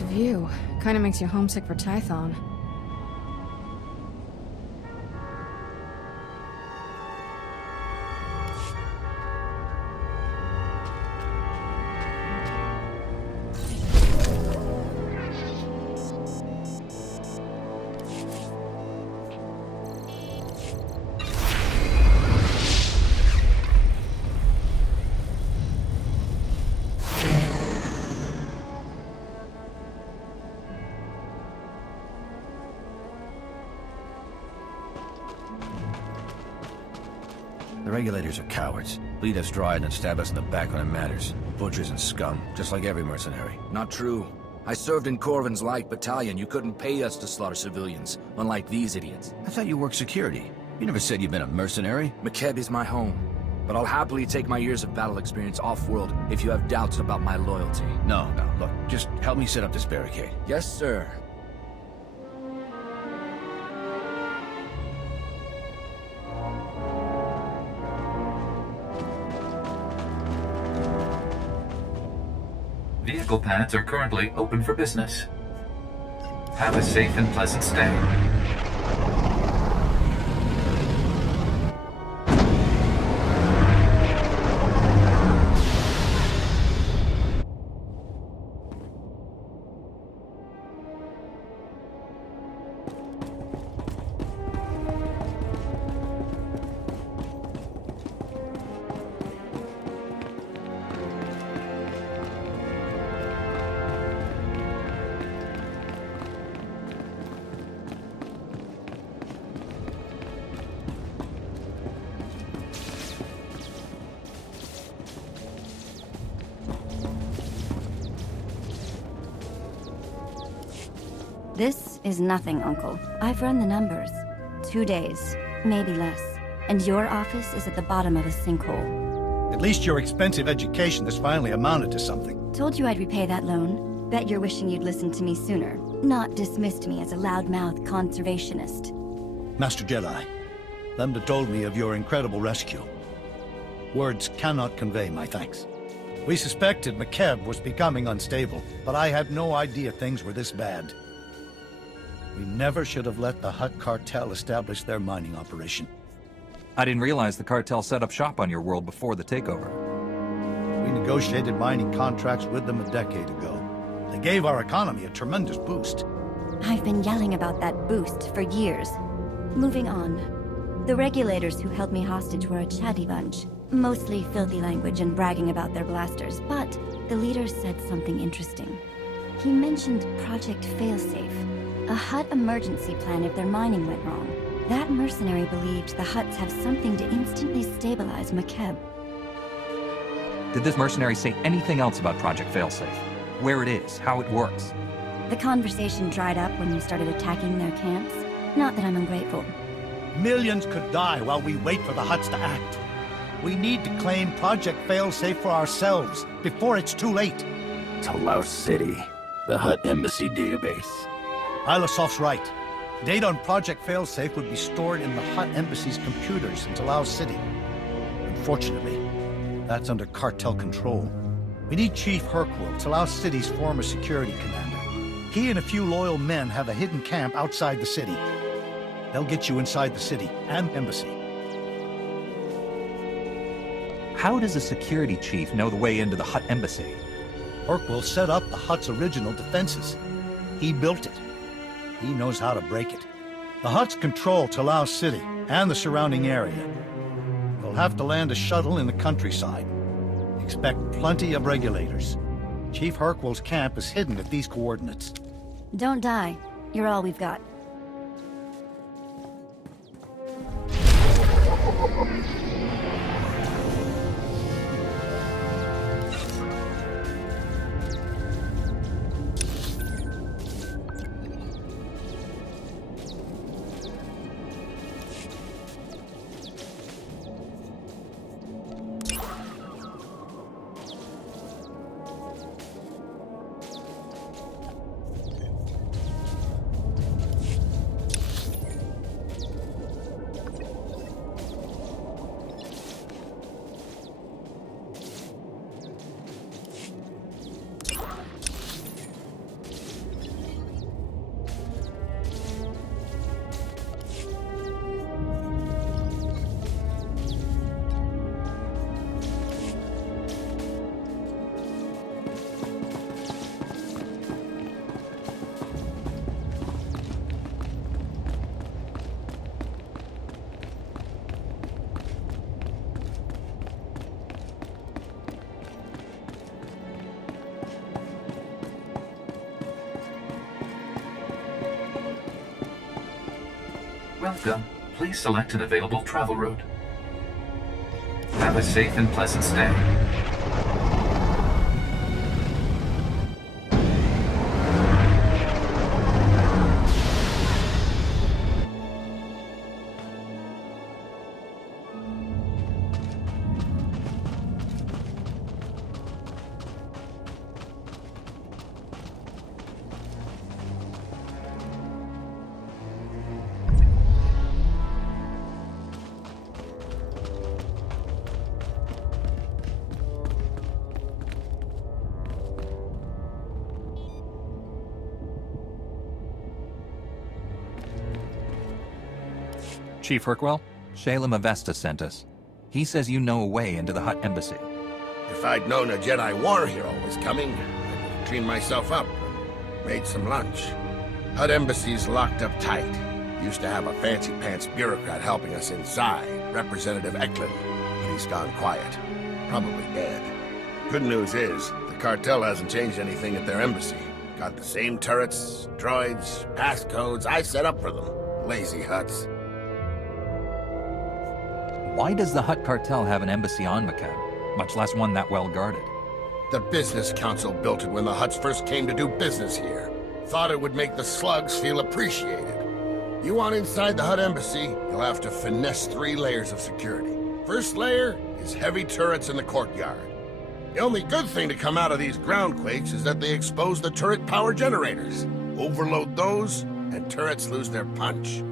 Nice view. Kinda makes you homesick for Tython. The regulators are cowards. Bleed us dry and then stab us in the back when it matters. Butchers and scum, just like every mercenary. Not true. I served in Corvin's Light Battalion. You couldn't pay us to slaughter civilians, unlike these idiots. I thought you worked security. You never said you've been a mercenary. McKeb is my home, but I'll happily take my years of battle experience off-world if you have doubts about my loyalty. No, look, just help me set up this barricade. Yes, sir. Vehicle pads are currently open for business. Have a safe and pleasant stay. This is nothing, Uncle. I've run the numbers. 2 days, maybe less. And your office is at the bottom of a sinkhole. At least your expensive education has finally amounted to something. Told you I'd repay that loan. Bet you're wishing you'd listened to me sooner. Not dismissed me as a loudmouth conservationist. Master Jedi, Lambda told me of your incredible rescue. Words cannot convey my thanks. We suspected McKeb was becoming unstable, but I had no idea things were this bad. We never should have let the Hutt cartel establish their mining operation. I didn't realize the cartel set up shop on your world before the takeover. We negotiated mining contracts with them a decade ago. They gave our economy a tremendous boost. I've been yelling about that boost for years. Moving on. The regulators who held me hostage were a chatty bunch. Mostly filthy language and bragging about their blasters, but the leader said something interesting. He mentioned Project Failsafe. A Hutt emergency plan if their mining went wrong. That mercenary believed the Hutts have something to instantly stabilize McKeb. Did this mercenary say anything else about Project Failsafe? Where it is, how it works? The conversation dried up when you started attacking their camps. Not that I'm ungrateful. Millions could die while we wait for the Hutts to act. We need to claim Project Failsafe for ourselves before it's too late. Talaos City, the Hutt Embassy database. Ilasof's right. Data on Project Failsafe would be stored in the Hutt Embassy's computers in Talaos City. Unfortunately, that's under cartel control. We need Chief Hercule, Talaos City's former security commander. He and a few loyal men have a hidden camp outside the city. They'll get you inside the city and embassy. How does a security chief know the way into the Hutt Embassy? Hercule set up the Hutt's original defenses. He built it. He knows how to break it. The Hutts control Talaos City and the surrounding area. They'll have to land a shuttle in the countryside. Expect plenty of regulators. Chief Hercule's camp is hidden at these coordinates. Don't die. You're all we've got. Welcome. Please select an available travel route. Have a safe and pleasant stay. Chief Herkwell, Shalem Avesta sent us. He says you know a way into the Hutt Embassy. If I'd known a Jedi war hero was coming, I'd have cleaned myself up, made some lunch. Hutt Embassy's locked up tight. Used to have a fancy-pants bureaucrat helping us inside, Representative Eklund, but he's gone quiet. Probably dead. Good news is, the cartel hasn't changed anything at their embassy. Got the same turrets, droids, passcodes I set up for them. Lazy Hutts. Why does the Hutt cartel have an embassy on Macau, much less one that well guarded? The Business Council built it when the Hutts first came to do business here. Thought it would make the slugs feel appreciated. You want inside the Hutt Embassy, you'll have to finesse 3 layers of security. First layer is heavy turrets in the courtyard. The only good thing to come out of these ground quakes is that they expose the turret power generators. Overload those, and turrets lose their punch.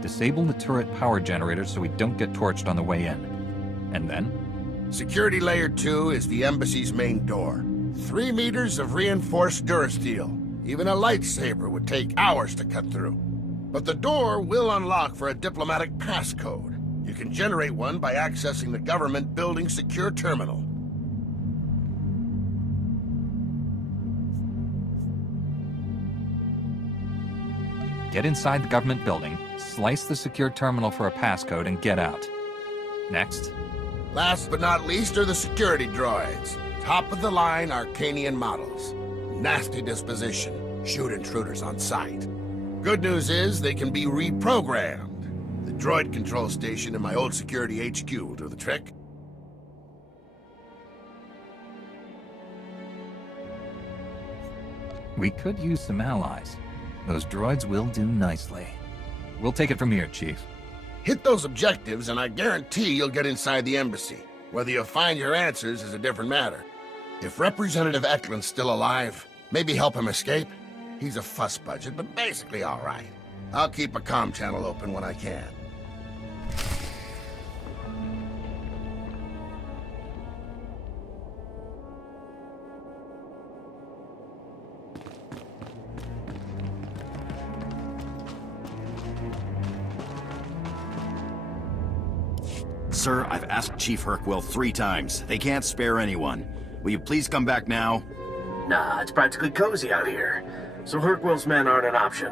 Disable the turret power generators so we don't get torched on the way in. And then? Security Layer 2 is the embassy's main door. 3 meters of reinforced durasteel. Even a lightsaber would take hours to cut through. But the door will unlock for a diplomatic passcode. You can generate one by accessing the government building secure terminal. Get inside the government building, slice the secure terminal for a passcode, and get out. Next. Last but not least are the security droids. Top-of-the-line Arcanian models. Nasty disposition. Shoot intruders on sight. Good news is they can be reprogrammed. The droid control station in my old security HQ will do the trick. We could use some allies. Those droids will do nicely. We'll take it from here, Chief. Hit those objectives and I guarantee you'll get inside the embassy. Whether you'll find your answers is a different matter. If Representative Eklund's still alive, maybe help him escape. He's a fuss budget, but basically all right. I'll keep a comm channel open when I can. Sir, I've asked Chief Herkwell 3 times. They can't spare anyone. Will you please come back now? Nah, it's practically cozy out here. So Herkwell's men aren't an option.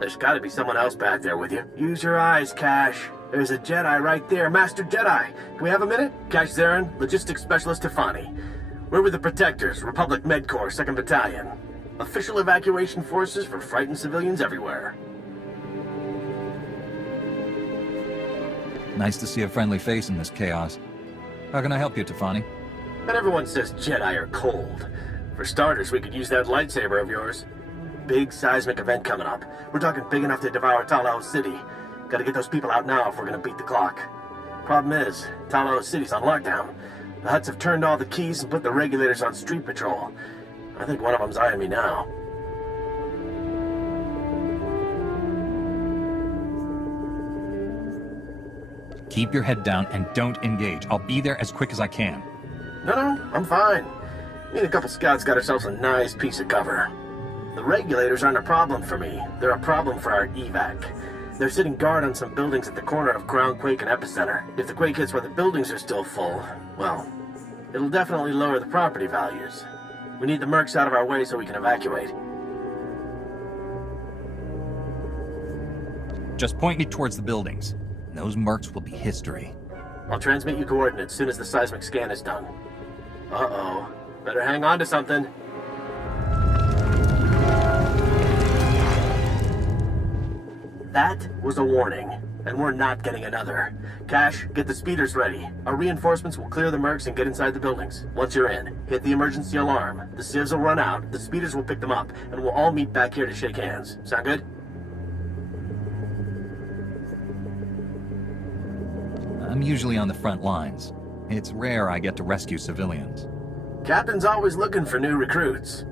There's gotta be someone else back there with you. Use your eyes, Cash. There's a Jedi right there, Master Jedi. Can we have a minute? Cash Zarin, Logistics Specialist Tefani. We're with the Protectors, Republic Med Corps, 2nd Battalion. Official evacuation forces for frightened civilians everywhere. Nice to see a friendly face in this chaos. How can I help you, Tefani? And everyone says Jedi are cold. For starters, we could use that lightsaber of yours. Big seismic event coming up. We're talking big enough to devour Talaos City. Gotta get those people out now if we're gonna beat the clock. Problem is, Talaos City's on lockdown. The Hutts have turned all the keys and put the regulators on street patrol. I think one of them's eyeing me now. Keep your head down and don't engage. I'll be there as quick as I can. No, I'm fine. Me and a couple scouts got ourselves a nice piece of cover. The regulators aren't a problem for me. They're a problem for our evac. They're sitting guard on some buildings at the corner of Ground Quake and Epicenter. If the quake hits where the buildings are still full, well, it'll definitely lower the property values. We need the mercs out of our way so we can evacuate. Just point me towards the buildings. Those mercs will be history. I'll transmit you coordinates as soon as the seismic scan is done. Uh-oh. Better hang on to something. That was a warning, and we're not getting another. Cash, get the speeders ready. Our reinforcements will clear the mercs and get inside the buildings. Once you're in, hit the emergency alarm. The civs will run out, the speeders will pick them up, and we'll all meet back here to shake hands. Sound good? I'm usually on the front lines. It's rare I get to rescue civilians. Captain's always looking for new recruits.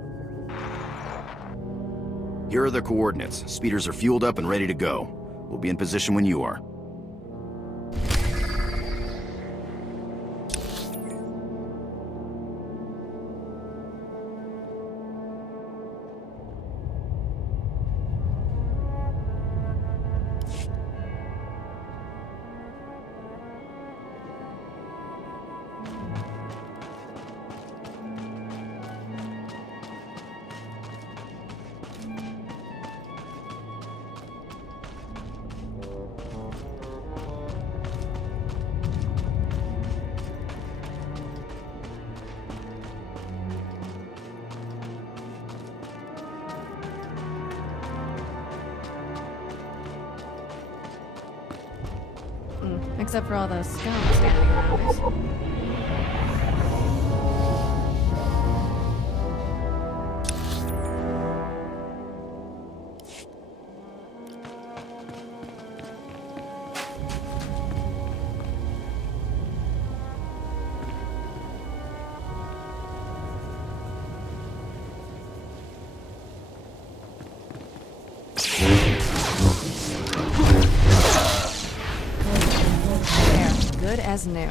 Here are the coordinates. Speeders are fueled up and ready to go. We'll be in position when you are. Except for all those scum standing around us. Good as new.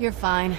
You're fine.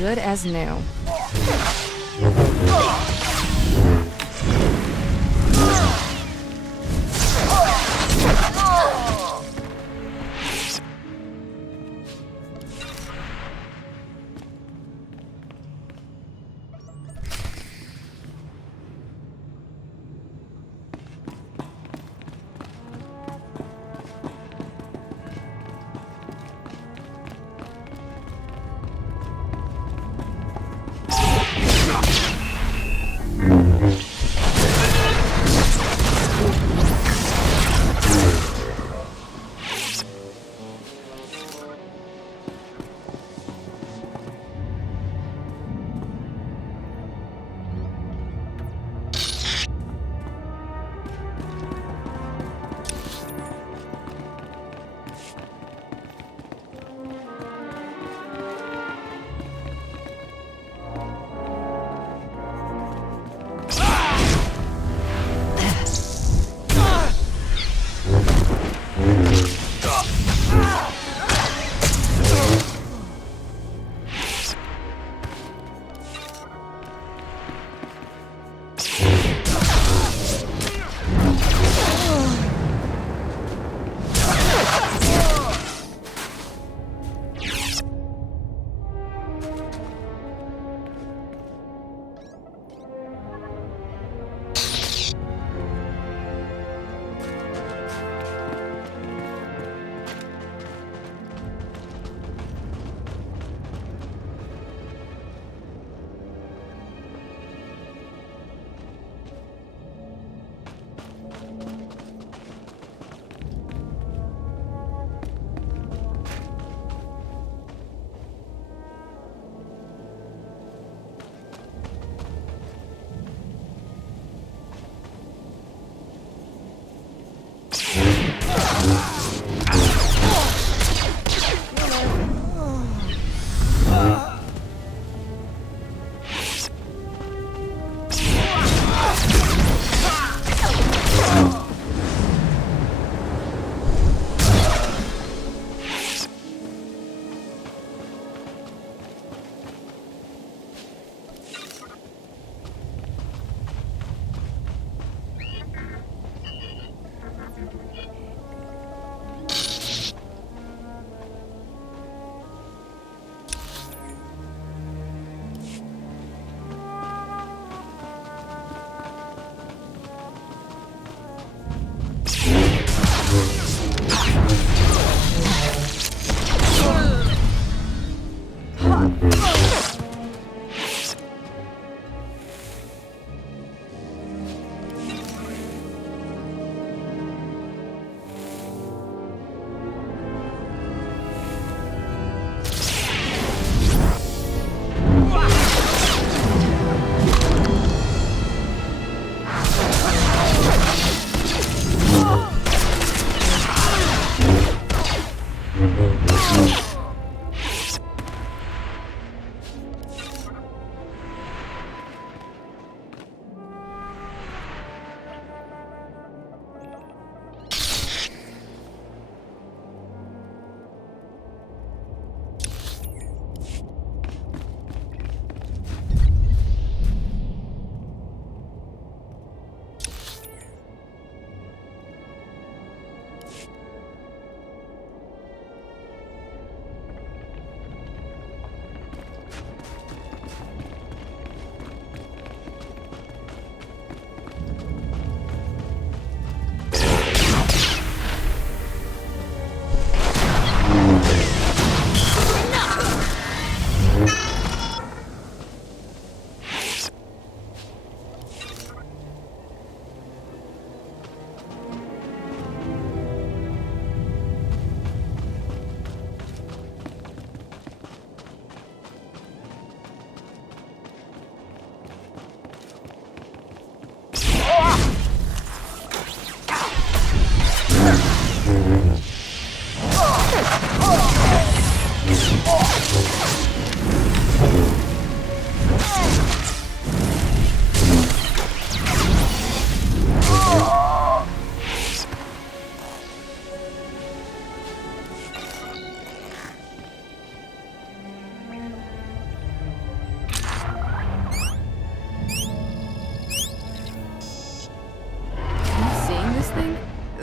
good as new.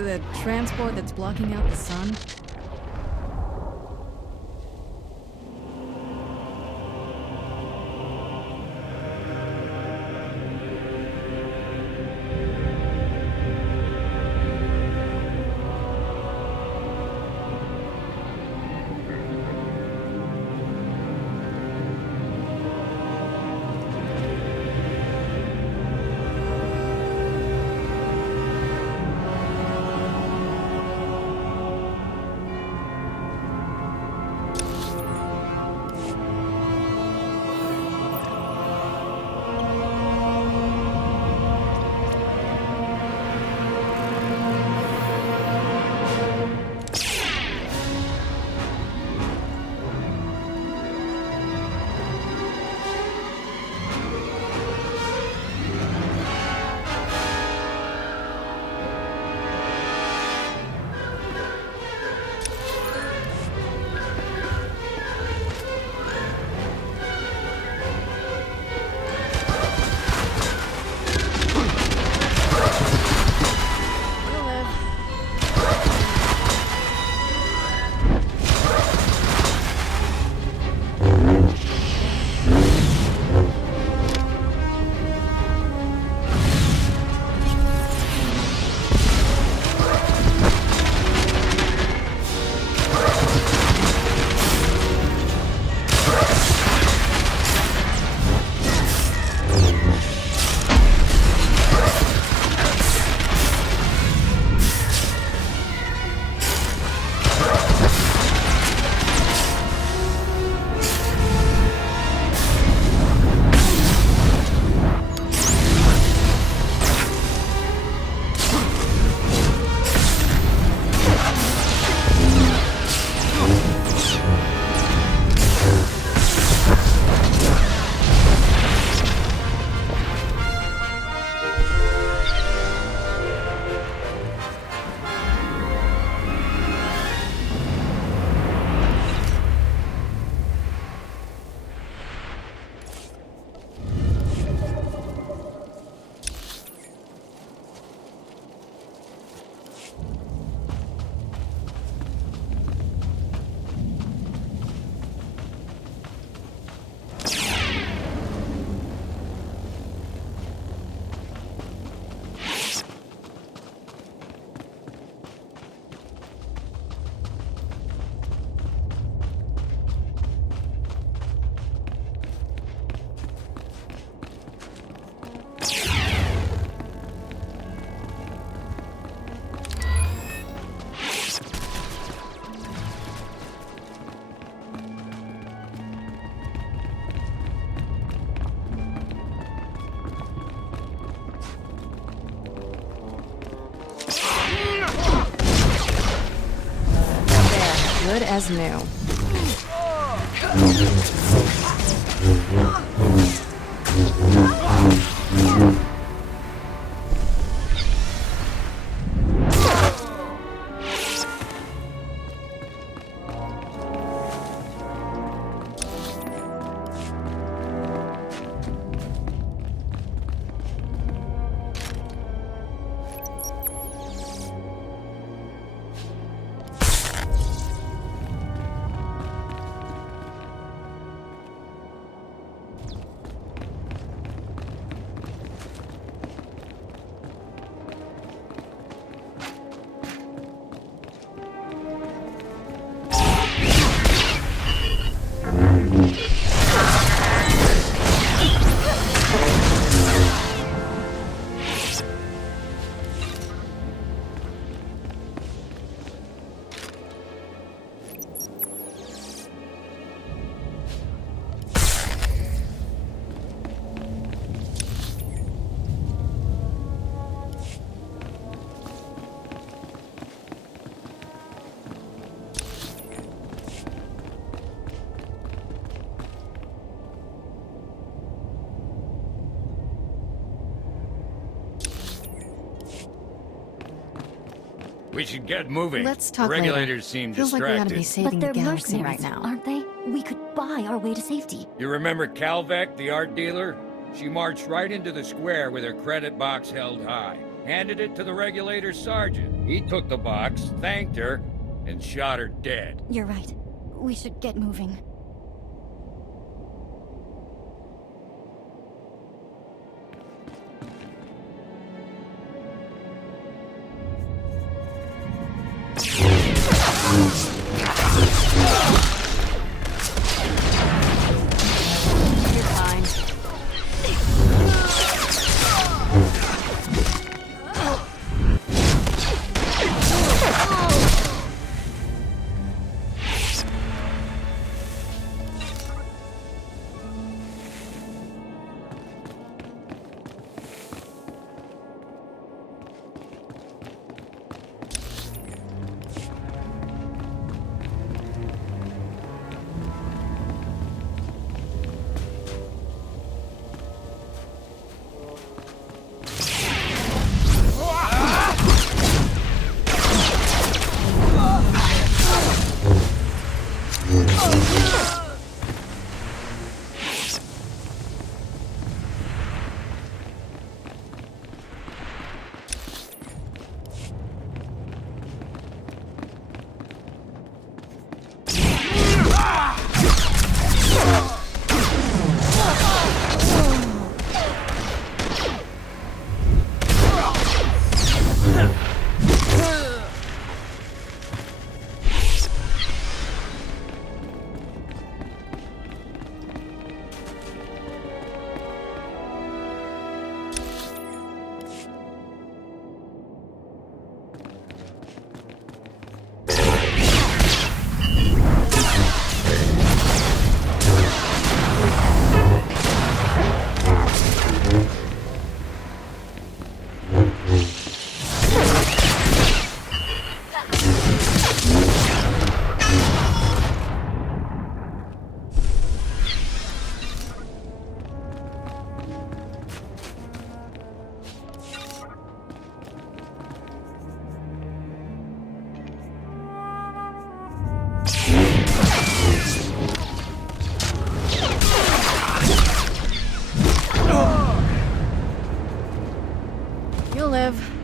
the transport that's blocking out the sun? Good as new. We should get moving. Let's talk The regulators later. seem Feels distracted. like we ought to be saving But they're the galaxy mercenaries, right now. aren't they? We could buy our way to safety. You remember Calvec, the art dealer? She marched right into the square with her credit box held high, handed it to the regulator sergeant, He took the box, thanked her, and shot her dead. You're right. We should get moving. You'll live.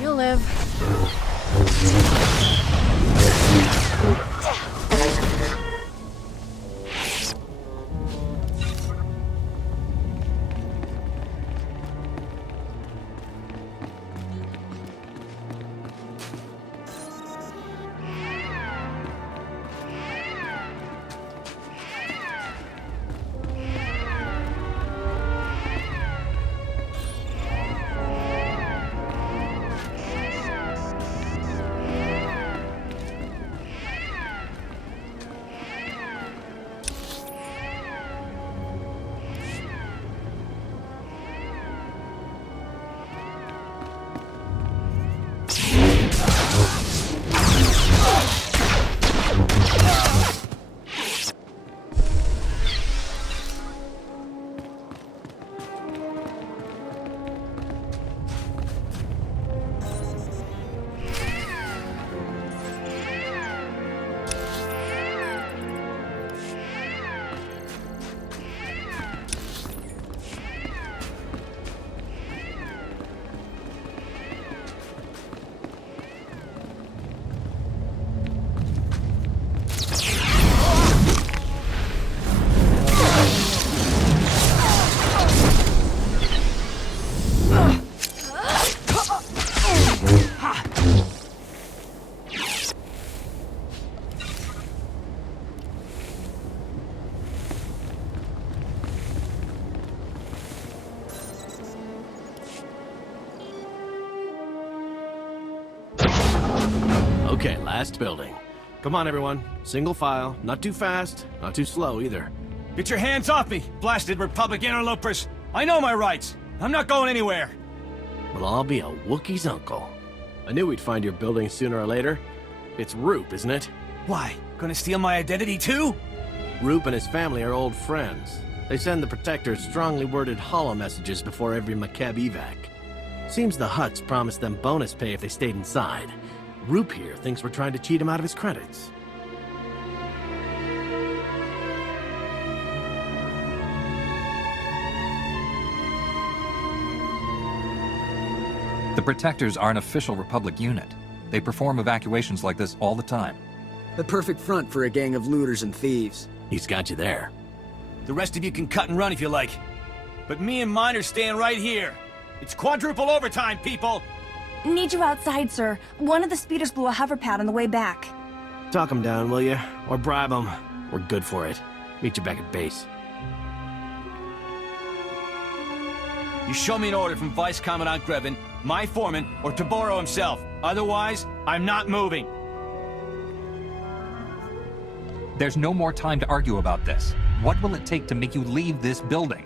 You'll live. Okay, last building. Come on, everyone. Single file. Not too fast, not too slow either. Get your hands off me, blasted Republic interlopers! I know my rights! I'm not going anywhere! Well, I'll be a Wookiee's uncle. I knew we'd find your building sooner or later. It's Roop, isn't it? Why? Gonna steal my identity too? Roop and his family are old friends. They send the Protectors strongly worded holo messages before every Macabre evac. Seems the Hutts promised them bonus pay if they stayed inside. Roop here thinks we're trying to cheat him out of his credits. The Protectors are an official Republic unit. They perform evacuations like this all the time. The perfect front for a gang of looters and thieves. He's got you there. The rest of you can cut and run if you like. But me and mine are staying right here. It's quadruple overtime, people! Need you outside, sir. One of the speeders blew a hover pad on the way back. Talk him down, will you? Or bribe him. We're good for it. Meet you back at base. You show me an order from Vice Commandant Grevin, my foreman, or Taboro himself. Otherwise, I'm not moving. There's no more time to argue about this. What will it take to make you leave this building?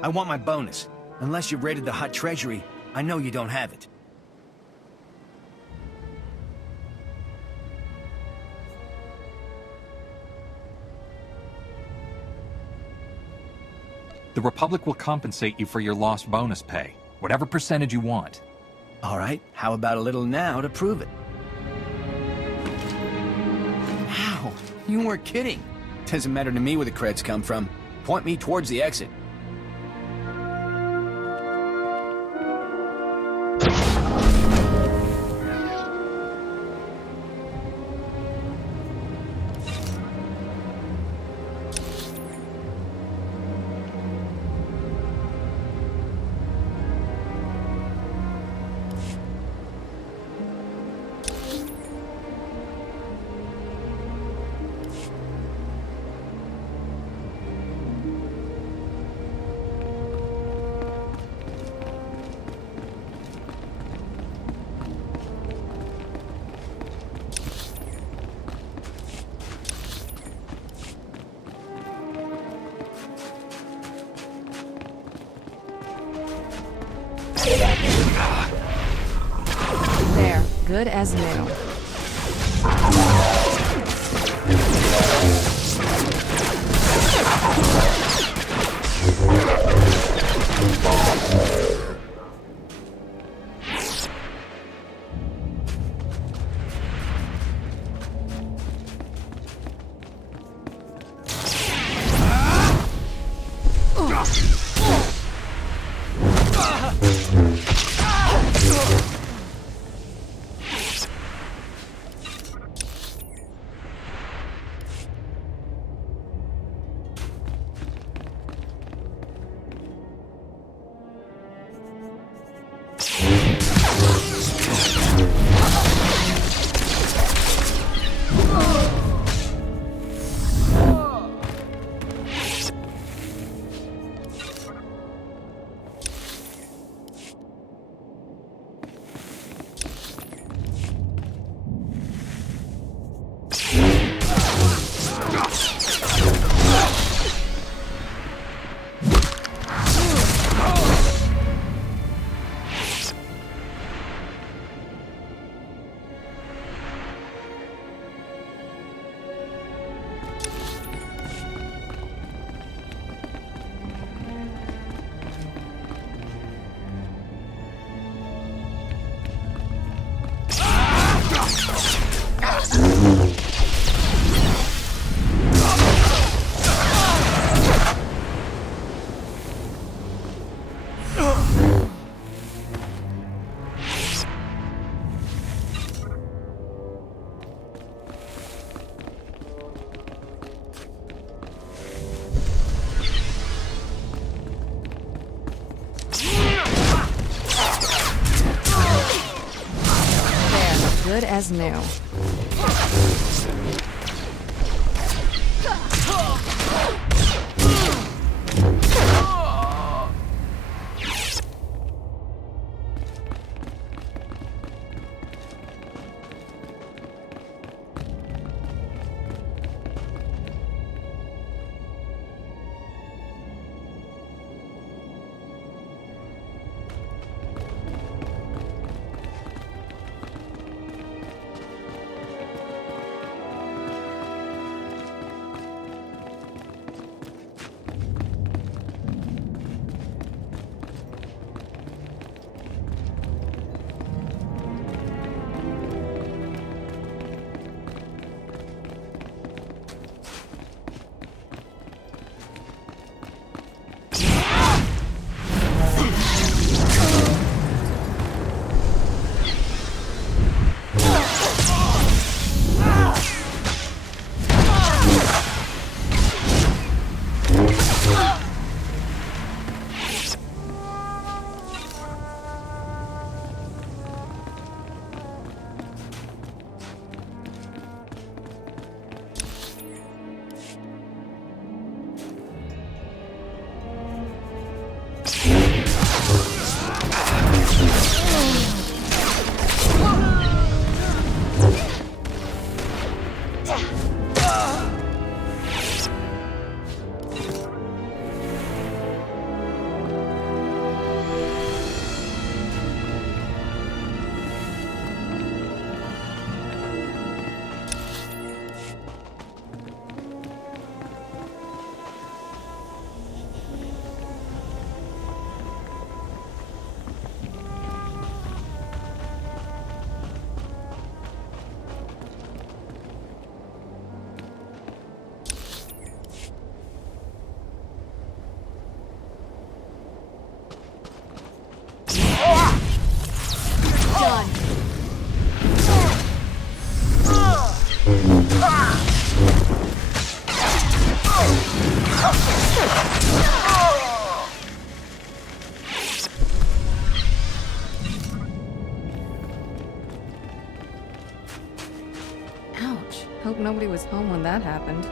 I want my bonus. Unless you've raided the Hutt treasury, I know you don't have it. The Republic will compensate you for your lost bonus pay, whatever percentage you want. All right, how about a little now to prove it? Ow, you weren't kidding. Doesn't matter to me where the creds come from. Point me towards the exit. There, good as new. Good as new. Ouch. Hope nobody was home when that happened.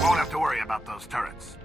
Won't have to worry about those turrets.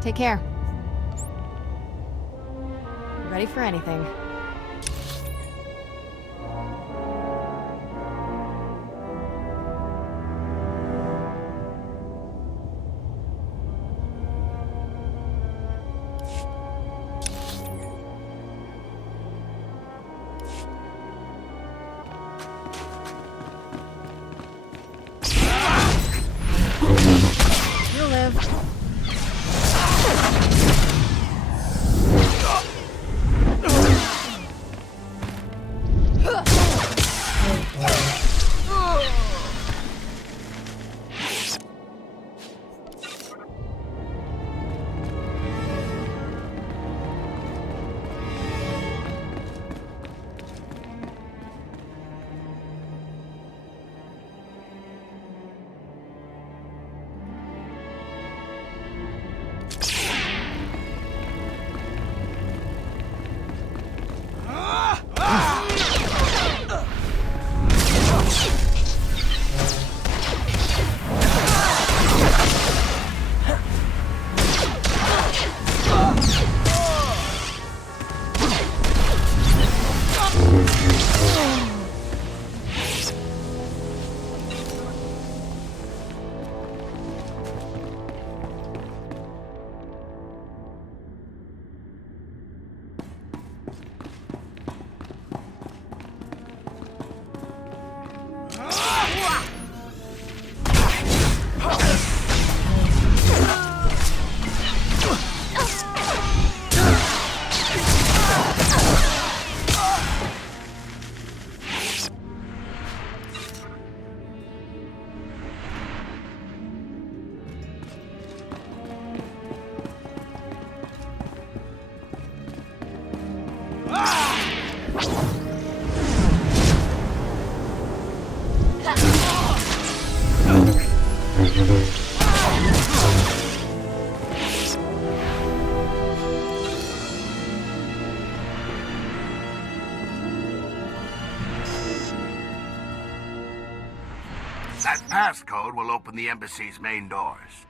Take care. Ready for anything. You'll live. That passcode will open the embassy's main doors.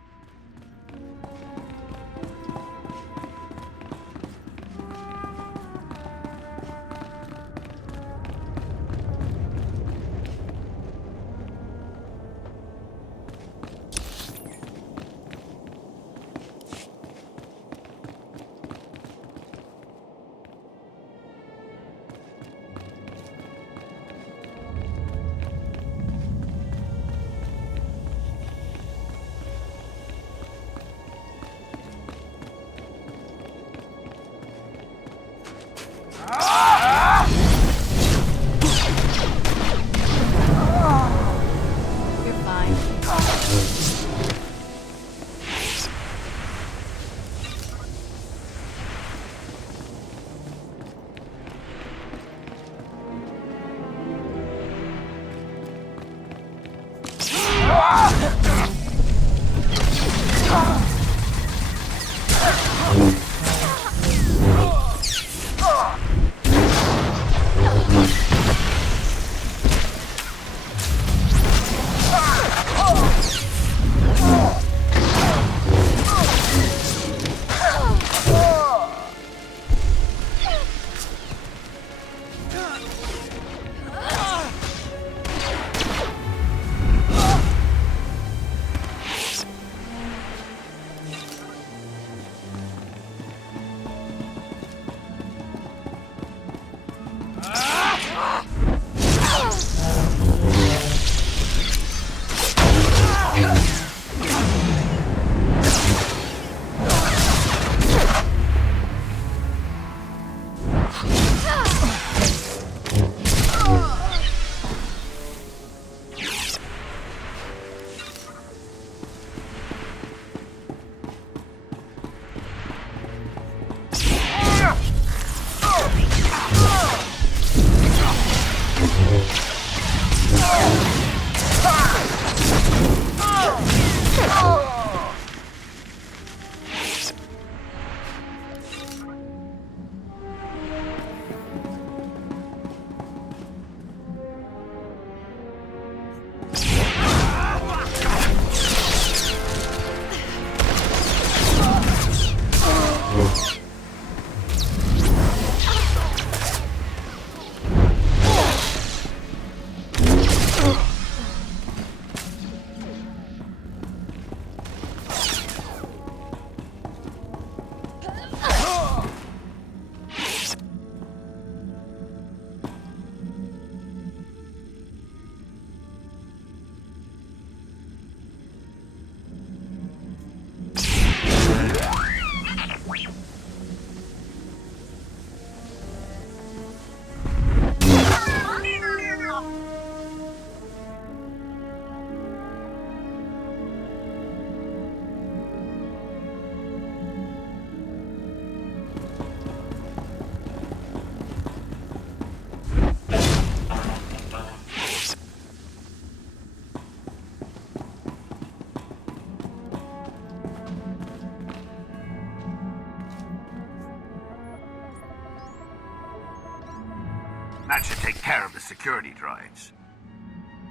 That should take care of the security droids.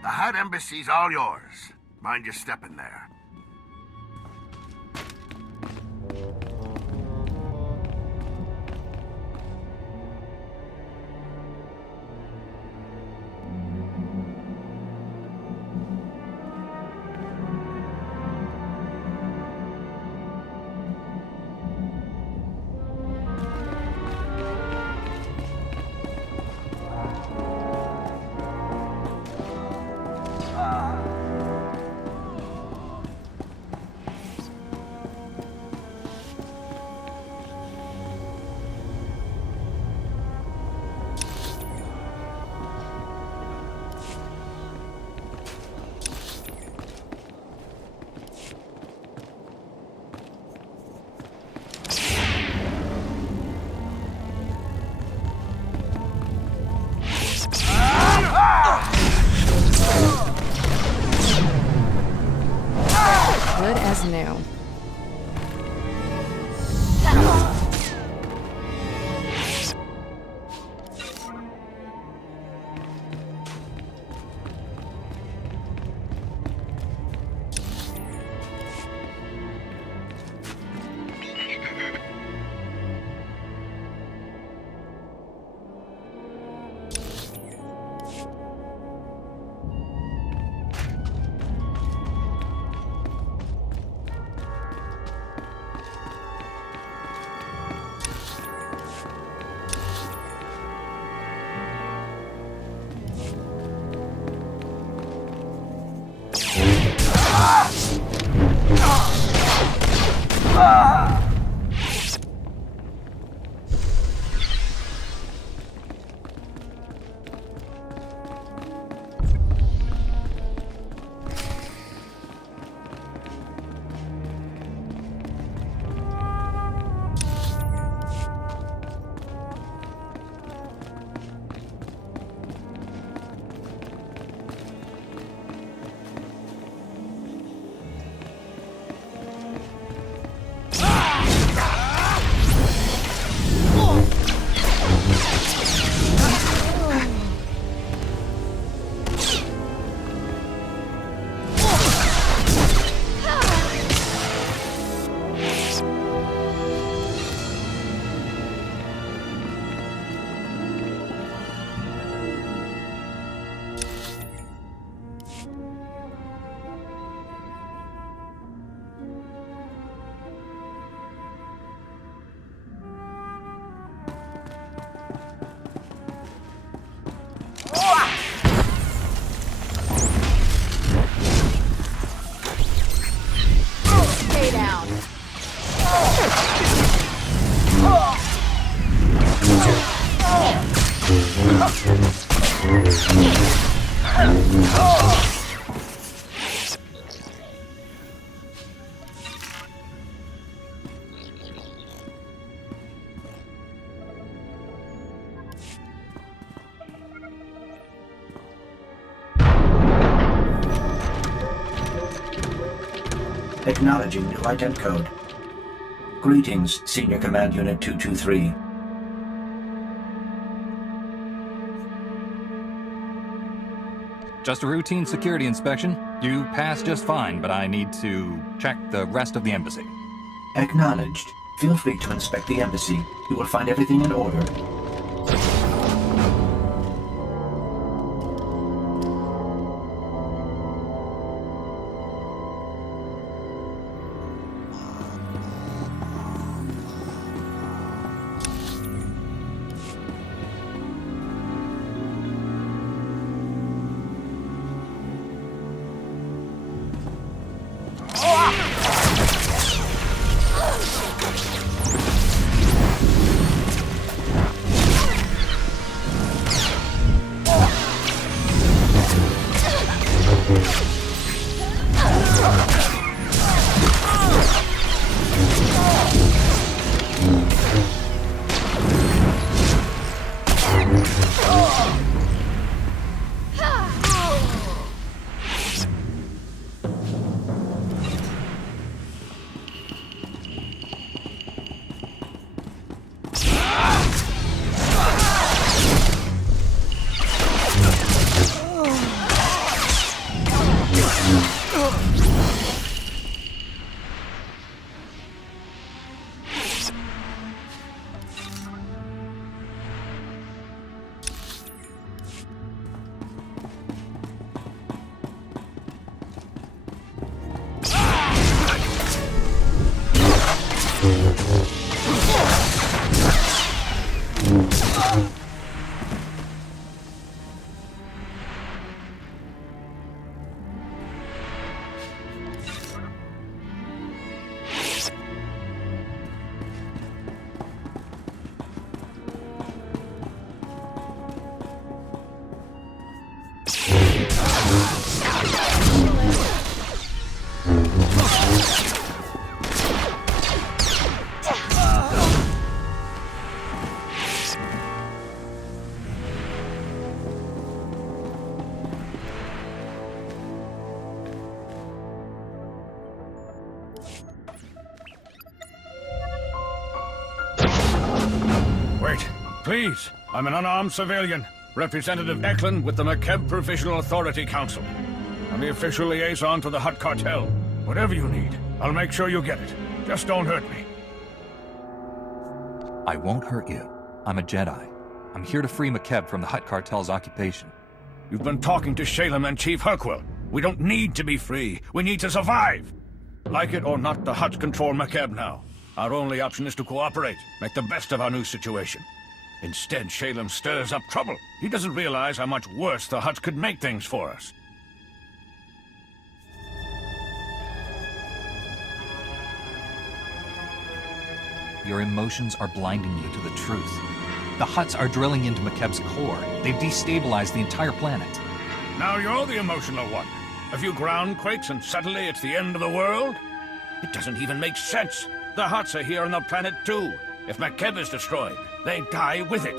The Hutt Embassy's all yours. Mind your step in there. Good as new. Stay down. Acknowledging new ident code. Greetings, Senior Command Unit 223. Just a routine security inspection. You passed just fine, but I need to check the rest of the embassy. Acknowledged. Feel free to inspect the embassy. You will find everything in order. Please, I'm an unarmed civilian, Representative Eklund with the McKeb Provisional Authority Council. I'm the official liaison to the Hutt Cartel. Whatever you need, I'll make sure you get it. Just don't hurt me. I won't hurt you. I'm a Jedi. I'm here to free McKeb from the Hutt Cartel's occupation. You've been talking to Shalem and Chief Herkwell. We don't need to be free. We need to survive. Like it or not, the Hutts control McKeb now. Our only option is to cooperate, make the best of our new situation. Instead, Shalem stirs up trouble. He doesn't realize how much worse the Hutts could make things for us. Your emotions are blinding you to the truth. The Hutts are drilling into McKeb's core. They've destabilized the entire planet. Now you're the emotional one. A few ground quakes and suddenly it's the end of the world? It doesn't even make sense. The Hutts are here on the planet too. If McKeb is destroyed, they die with it.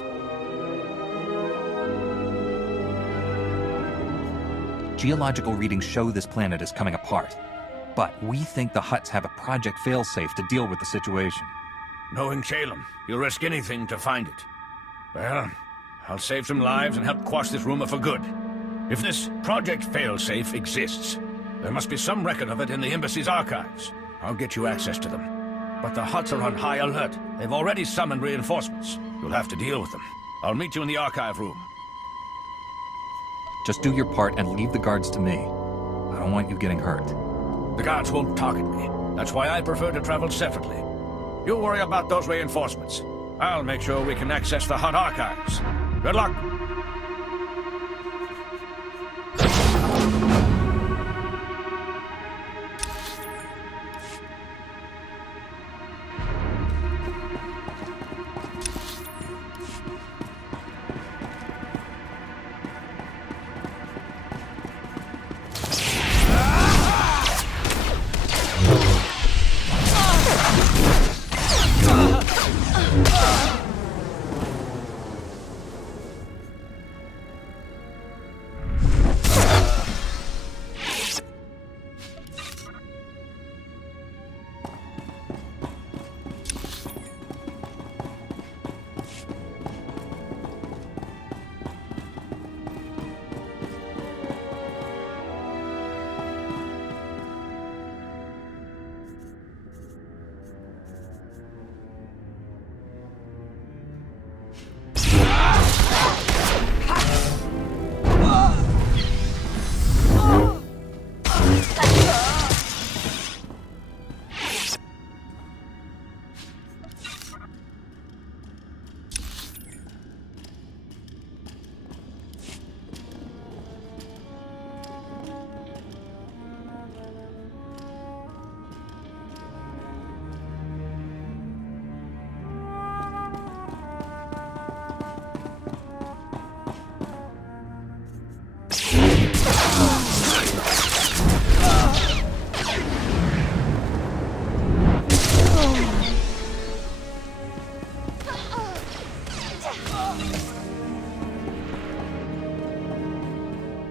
Geological readings show this planet is coming apart. But we think the Hutts have a Project Failsafe to deal with the situation. Knowing Shalem, you'll risk anything to find it. Well, I'll save some lives and help quash this rumor for good. If this Project Failsafe exists, there must be some record of it in the Embassy's archives. I'll get you access to them. But the Hutts are on high alert. They've already summoned reinforcements. You'll have to deal with them. I'll meet you in the archive room. Just do your part and leave the guards to me. I don't want you getting hurt. The guards won't target me. That's why I prefer to travel separately. You worry about those reinforcements. I'll make sure we can access the Hutt archives. Good luck.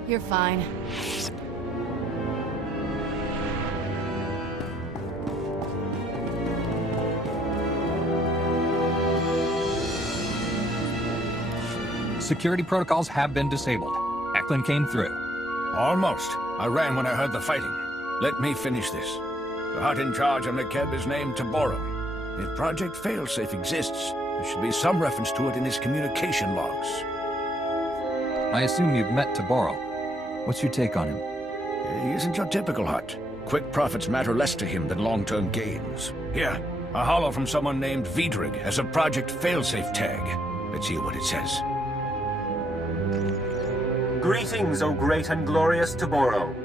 You're fine. Security protocols have been disabled. Eklund came through. Almost. I ran when I heard the fighting. Let me finish this. The Hutt in charge of McKeb is named Taboro. If Project Failsafe exists, there should be some reference to it in his communication logs. I assume you've met Taboro. What's your take on him? He isn't your typical Hutt. Quick profits matter less to him than long-term gains. Here, A holo from someone named Vidrig has a Project Failsafe tag. Let's hear what it says. Greetings, O great and glorious Taboro.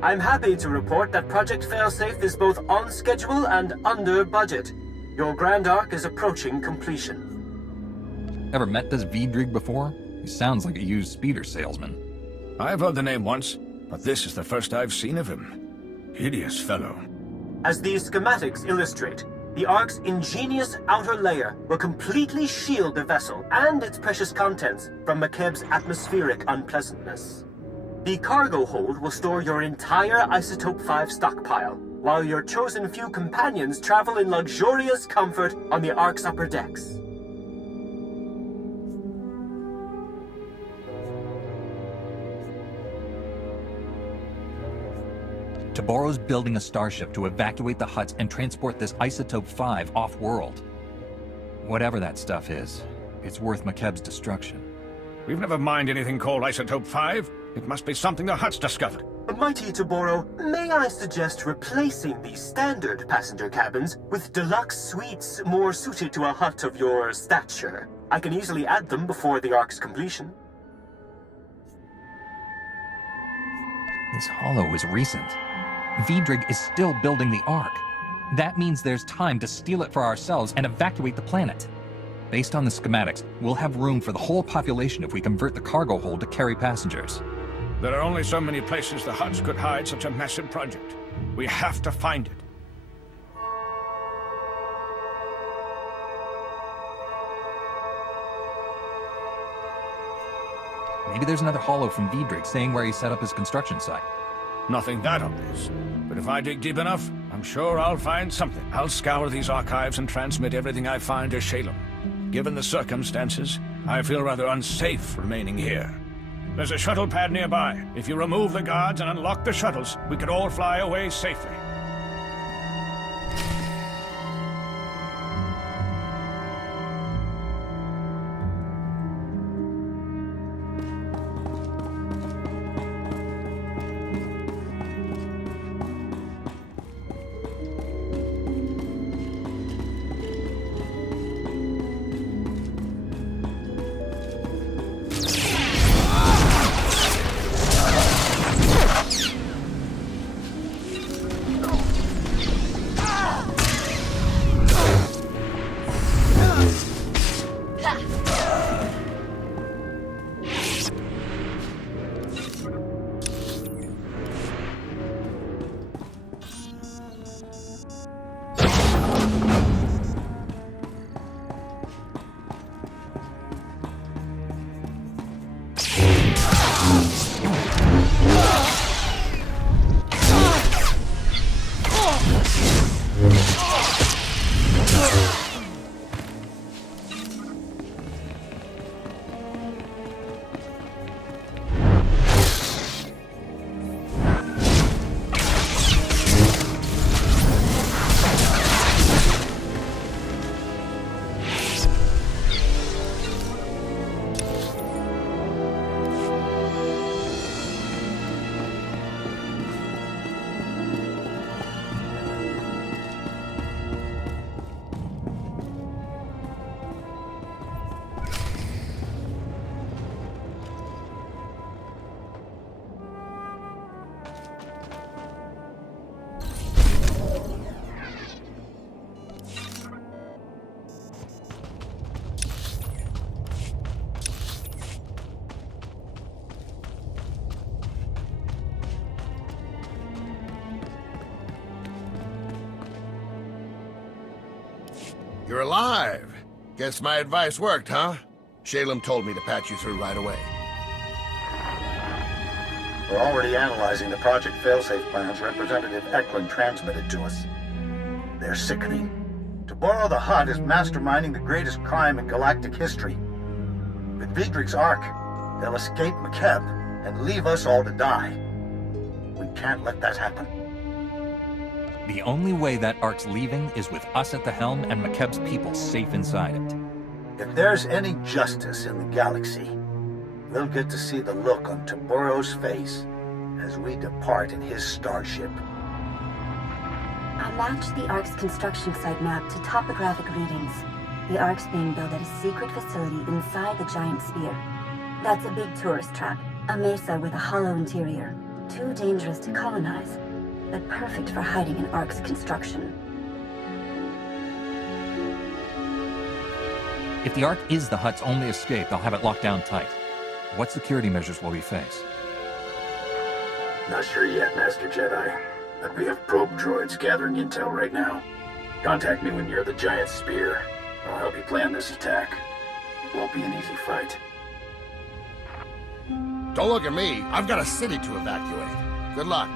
I'm happy to report that Project Failsafe is both on schedule and under budget. Your Grand Arc is approaching completion. Ever met this Vidrig before? He sounds like a used speeder salesman. I've heard the name once, but this is the first I've seen of him. Hideous fellow. As these schematics illustrate, the Ark's ingenious outer layer will completely shield the vessel and its precious contents from McKeb's atmospheric unpleasantness. The cargo hold will store your entire Isotope 5 stockpile, while your chosen few companions travel in luxurious comfort on the Ark's upper decks. Taboro's building a starship to evacuate the Hutts and transport this Isotope 5 off-world. Whatever that stuff is, it's worth McKeb's destruction. We've never mined anything called Isotope 5. It must be something the Hutts discovered. Mighty Taboro, may I suggest replacing the standard passenger cabins with deluxe suites more suited to a Hutt of your stature? I can easily add them before the Ark's completion. This holo is recent. Vidrig is still building the Ark. That means there's time to steal it for ourselves and evacuate the planet. Based on the schematics, we'll have room for the whole population if we convert the cargo hold to carry passengers. There are only so many places the Hutts could hide such a massive project. We have to find it. Maybe there's another holo from Vidrig saying where he set up his construction site. Nothing that obvious. But if I dig deep enough, I'm sure I'll find something. I'll scour these archives and transmit everything I find to Shalem. Given the circumstances, I feel rather unsafe remaining here. There's a shuttle pad nearby. If you remove the guards and unlock the shuttles, we could all fly away safely. You're alive. Guess my advice worked, huh? Shalem told me to patch you through right away. We're already analyzing the Project Failsafe plans Representative Eklund transmitted to us. They're sickening. Taboro the Hutt is masterminding the greatest crime in galactic history. With Vidrig's Ark, they'll escape McKeb and leave us all to die. We can't let that happen. The only way that Ark's leaving is with us at the helm and McKeb's people safe inside it. If there's any justice in the galaxy, we'll get to see the look on Taboro's face as we depart in his starship. I matched the Ark's construction site map to topographic readings. The Ark's being built at a secret facility inside the giant sphere. That's a big tourist trap, a mesa with a hollow interior. Too dangerous to colonize, but perfect for hiding an Ark's construction. If the Ark is the Hutt's only escape, they'll have it locked down tight. What security measures will we face? Not sure yet, Master Jedi. But we have probe droids gathering intel right now. Contact me when you're at the giant spear. I'll help you plan this attack. It won't be an easy fight. Don't look at me. I've got a city to evacuate. Good luck.